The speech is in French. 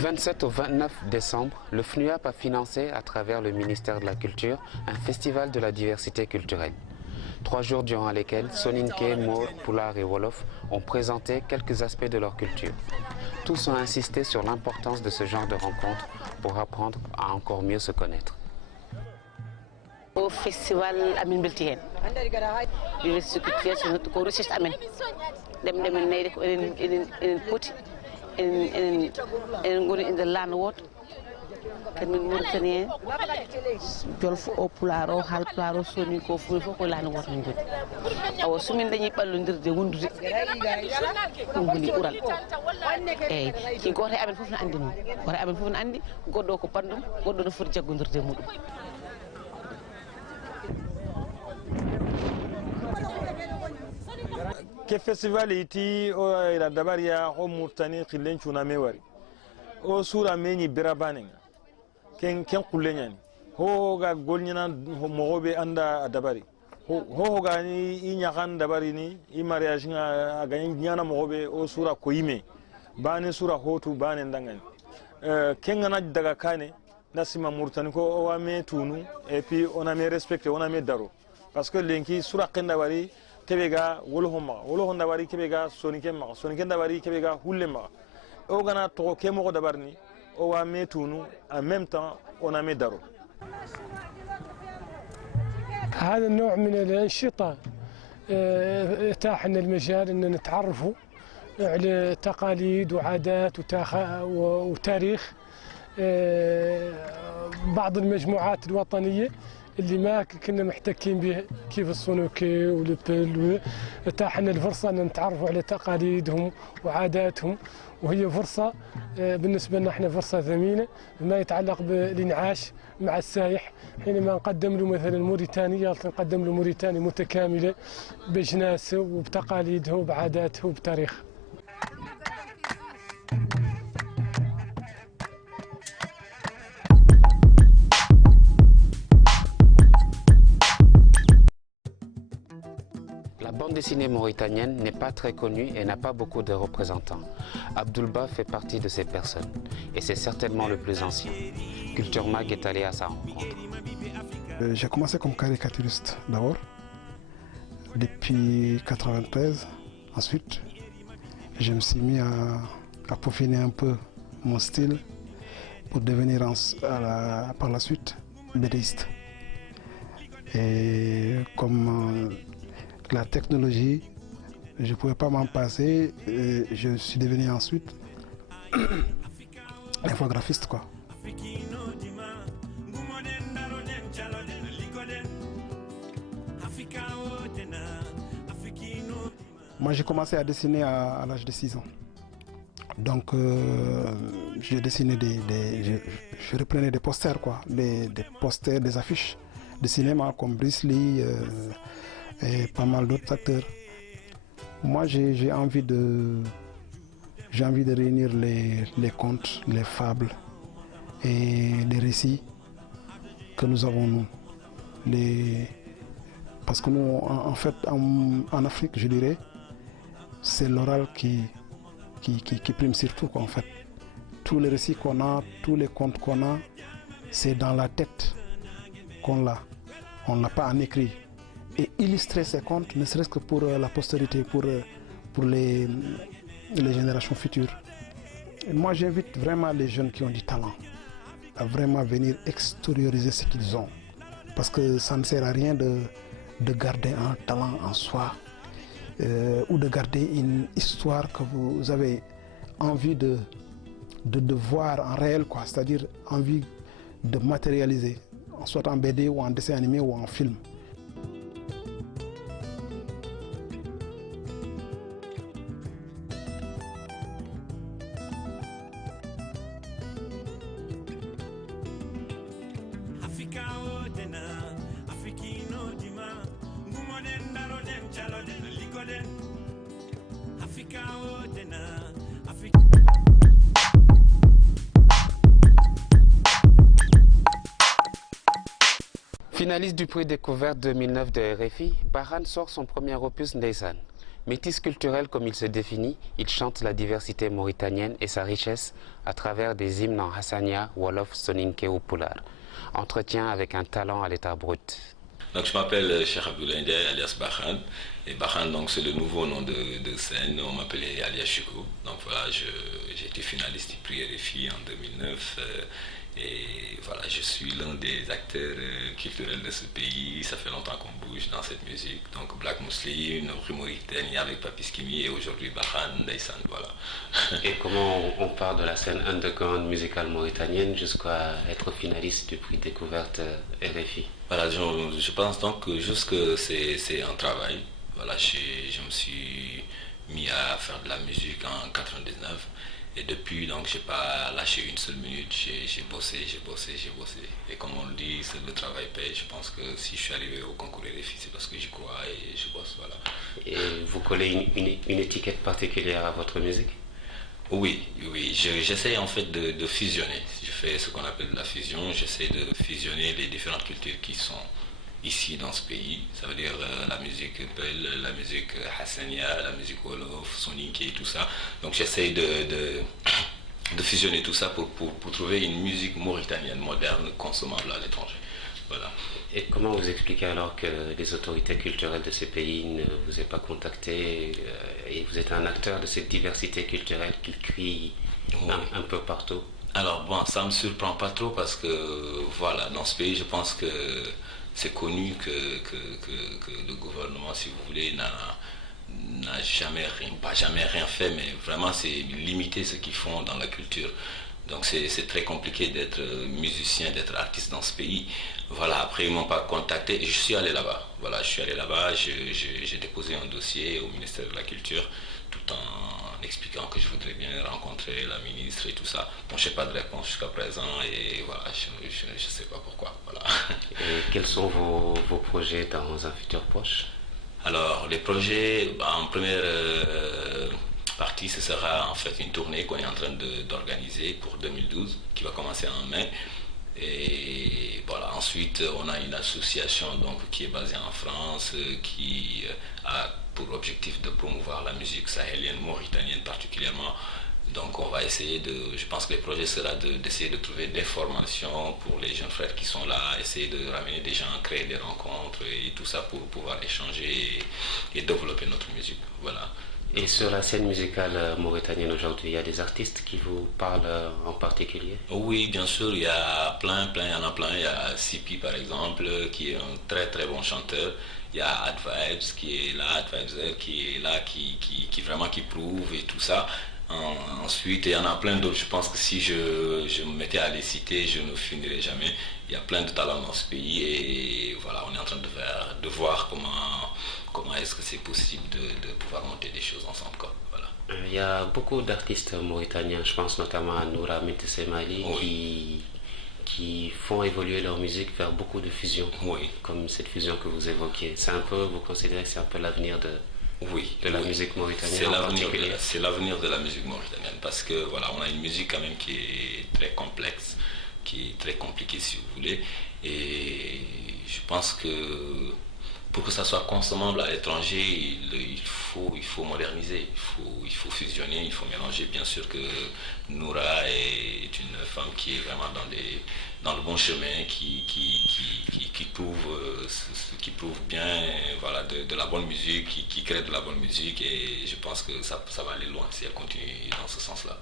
27 au 29 décembre, le FNUAP a financé, à travers le ministère de la Culture, un festival de la diversité culturelle. 3 jours durant lesquels Soninké, Maure, Pulaar et Wolof ont présenté quelques aspects de leur culture. Tous ont insisté sur l'importance de ce genre de rencontres pour apprendre à encore mieux se connaître. Au festival amin belti hen diversité culturelle ko recherche amen dem nayde ko enen poti enen goni e nder lana woto kadi min Mauritanien Jolof o Pulaar o Haalpulaar o Soninké ko fof ko lana woto min goni awa somin dañi ballodirde wondude ɗum woni ɓural eyyi ki goto e amen fof ne andi noon goto e amen fof ne andi goɗɗo ko bandum goɗɗo ne foti jaggodirde e muɗum. ke festival iti o ira dabariya o murtani khillen chuna mewari o sura meni birabaninga ken kullenyani ho ga golnyana mogobe anda dabari ho ga ni inyakan dabari ni I mariage nga ga nyana mogobe o sura koyime bani sura hotu bani ndangani ken ngana daga kane nasima murtani ko o ame tunu et puis on a me respecté on a me daro parce que lenki sura kenda bari kebega wolo dabari kebega Soninké dabari kebega hullema o gana to kemo dabarni o wa metunu en même temps on a medaro. هذا النوع من الأنشطة اتاح لنا المجال ان نتعرفوا على تقاليد وعادات وتاريخ بعض المجموعات الوطنية اللي ما كنا محتكين به كيف السونوكي والبل. اتاح لنا الفرصة ان نتعرفوا على تقاليدهم وعاداتهم وهي فرصة بالنسبة لنا احنا فرصة ثمينة ما يتعلق بالانعاش مع السائح حينما نقدم له مثلا موريتانية نقدم له موريتانيا متكاملة بجناسه وبتقاليده وبعاداته وبتاريخه. La bande dessinée mauritanienne n'est pas très connue et n'a pas beaucoup de représentants. Abdoulba fait partie de ces personnes et c'est certainement le plus ancien. Culture Mag est allé à sa rencontre. J'ai commencé comme caricaturiste d'abord, depuis 1993. Ensuite, je me suis mis à peaufiner un peu mon style pour devenir par la suite BDiste. Et comme la technologie, je ne pouvais pas m'en passer, je suis devenu ensuite infographiste, quoi. Moi j'ai commencé à dessiner à l'âge de 6 ans. Donc je dessinais je reprenais des posters, quoi, des posters, des affiches de cinéma comme Bruce Lee et pas mal d'autres acteurs. Moi j'ai envie de réunir les contes, les fables et les récits que nous avons nous. Parce que nous, en fait, en Afrique, je dirais, c'est l'oral qui prime surtout, quoi, en fait. Tous les récits qu'on a, tous les contes qu'on a, c'est dans la tête qu'on l'a. On ne l'a pas en écrit. Et illustrer ces contes, ne serait-ce que pour la postérité, pour les générations futures. Et moi, j'invite vraiment les jeunes qui ont du talent à vraiment venir extérioriser ce qu'ils ont. Parce que ça ne sert à rien de garder un talent en soi ou de garder une histoire que vous avez envie de voir en réel, quoi, c'est-à-dire envie de matérialiser, soit en BD ou en dessin animé ou en film. Finaliste du prix Découverte 2009 de RFI, Baran sort son premier opus Ndeysaan. Métis culturel comme il se définit, il chante la diversité mauritanienne et sa richesse à travers des hymnes en hassania, wolof, soninké ou pulaar. Entretien avec un talent à l'état brut. Donc je m'appelle Cheikh Abdoulaye Ndiaye alias Bakhan. Et Bakhan, donc c'est le nouveau nom de scène, on m'appelait alias Chico. Donc voilà, j'ai été finaliste du prix RFI en 2009. Et voilà, je suis l'un des acteurs culturels de ce pays. Ça fait longtemps qu'on bouge dans cette musique. Donc Black Muslim, Mauritanie avec Papi Skimi et aujourd'hui Bakhan, Ndaysan, voilà. Et comment on part de la scène underground musicale mauritanienne jusqu'à être finaliste du prix découverte RFI? Voilà, je pense donc que juste que c'est un travail. Voilà, je me suis mis à faire de la musique en 99. Et depuis, donc, j'ai pas lâché une seule minute, j'ai bossé. Et comme on le dit, le travail paye. Je pense que si je suis arrivé au concours RFI, c'est parce que j'y crois et je bosse, voilà. Et vous collez une étiquette particulière à votre musique? Oui, j'essaie en fait de fusionner. Je fais ce qu'on appelle de la fusion, j'essaie de fusionner les différentes cultures qui sont ici dans ce pays, ça veut dire la musique Peul, la musique Hassania, la musique Wolof, Soninké et tout ça. Donc j'essaie de fusionner tout ça pour trouver une musique mauritanienne moderne consommable à l'étranger. Voilà. Et comment vous expliquez alors que les autorités culturelles de ces pays ne vous aient pas contacté et vous êtes un acteur de cette diversité culturelle qui crie un peu partout? Alors bon, ça ne me surprend pas trop parce que voilà, dans ce pays, je pense que c'est connu que le gouvernement, si vous voulez, n'a jamais rien fait, mais vraiment c'est limiter ce qu'ils font dans la culture. Donc c'est très compliqué d'être musicien, d'être artiste dans ce pays. Voilà, après ils ne m'ont pas contacté, je suis allé là-bas. Voilà, je suis allé là-bas, j'ai déposé un dossier au ministère de la Culture, tout en expliquant que je voudrais bien rencontrer la ministre et tout ça. Bon, je n'ai pas de réponse jusqu'à présent et voilà, je ne sais pas pourquoi. Voilà. Et quels sont vos projets dans un futur proche? Alors, les projets, en première partie, ce sera en fait une tournée qu'on est en train d'organiser pour 2012, qui va commencer en mai. Et voilà, ensuite, on a une association donc, qui est basée en France, qui a pour objectif de promouvoir la musique sahélienne, mauritanienne particulièrement. Donc on va essayer je pense que le projet sera d'essayer de trouver des formations pour les jeunes frères qui sont là, essayer de ramener des gens, créer des rencontres et tout ça pour pouvoir échanger et développer notre musique. Voilà. Et sur la scène musicale mauritanienne aujourd'hui, il y a des artistes qui vous parlent en particulier? Oui, bien sûr, il y a il y en a plein. Il y a Sipi par exemple, qui est un très très bon chanteur. Il y a Advibes qui est là, qui vraiment qui prouve et tout ça. Ensuite, il y en a plein d'autres. Je pense que si je me mettais à les citer, je ne finirais jamais. Il y a plein de talents dans ce pays et voilà, on est en train de voir comment est-ce que c'est possible de pouvoir monter des choses ensemble, quoi. Voilà. Il y a beaucoup d'artistes mauritaniens, je pense notamment à Noura Mitesemali, oui, qui font évoluer leur musique vers beaucoup de fusions, oui, comme cette fusion que vous évoquiez. C'est un peu, vous considérez que c'est un peu l'avenir de la musique mauritanienne en particulier? C'est l'avenir de la musique mauritanienne parce que voilà, on a une musique quand même qui est très complexe, qui est très compliquée si vous voulez. Et je pense que pour que ça soit consommable à l'étranger, il faut moderniser, il faut fusionner, il faut mélanger. Bien sûr que Noura est une femme qui est vraiment dans le bon chemin, qui prouve bien voilà, de la bonne musique, qui crée de la bonne musique et je pense que ça va aller loin si elle continue dans ce sens-là.